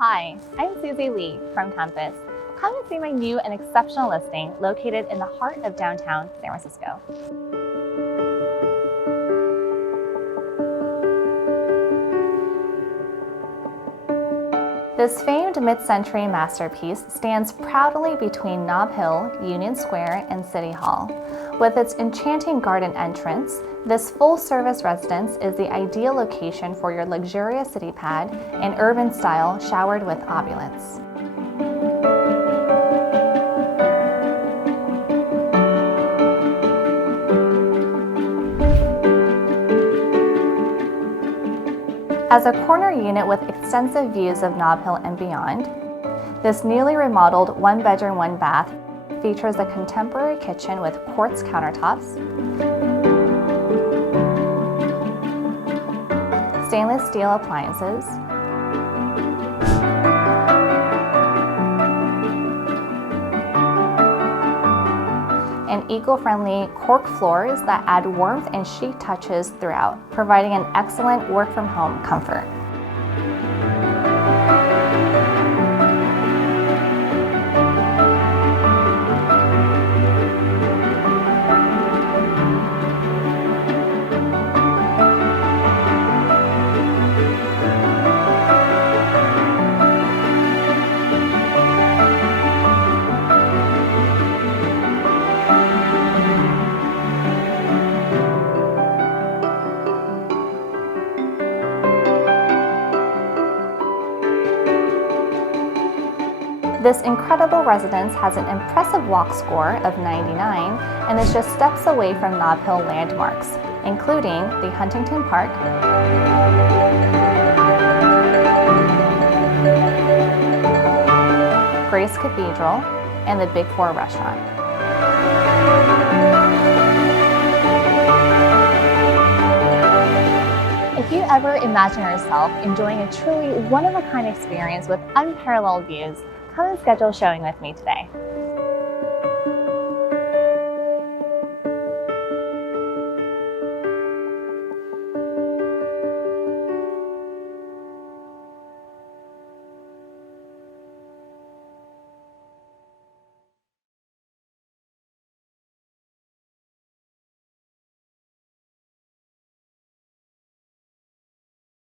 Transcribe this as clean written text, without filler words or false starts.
Hi, I'm Susie Lee from Campus. Come and see my new and exceptional listing located in the heart of downtown San Francisco. This famed mid-century masterpiece stands proudly between Nob Hill, Union Square, and City Hall. With its enchanting garden entrance, this full-service residence is the ideal location for your luxurious city pad in urban style showered with opulence. As a corner unit with extensive views of Nob Hill and beyond, this newly remodeled one-bedroom, one-bath features a contemporary kitchen with quartz countertops, stainless steel appliances, and eco-friendly cork floors that add warmth and chic touches throughout, providing an excellent work-from-home comfort. This incredible residence has an impressive walk score of 99 and is just steps away from Nob Hill landmarks, including the Huntington Park, Grace Cathedral, and the Big Four restaurant. If you ever imagine yourself enjoying a truly one-of-a-kind experience with unparalleled views, come and schedule a showing with me today.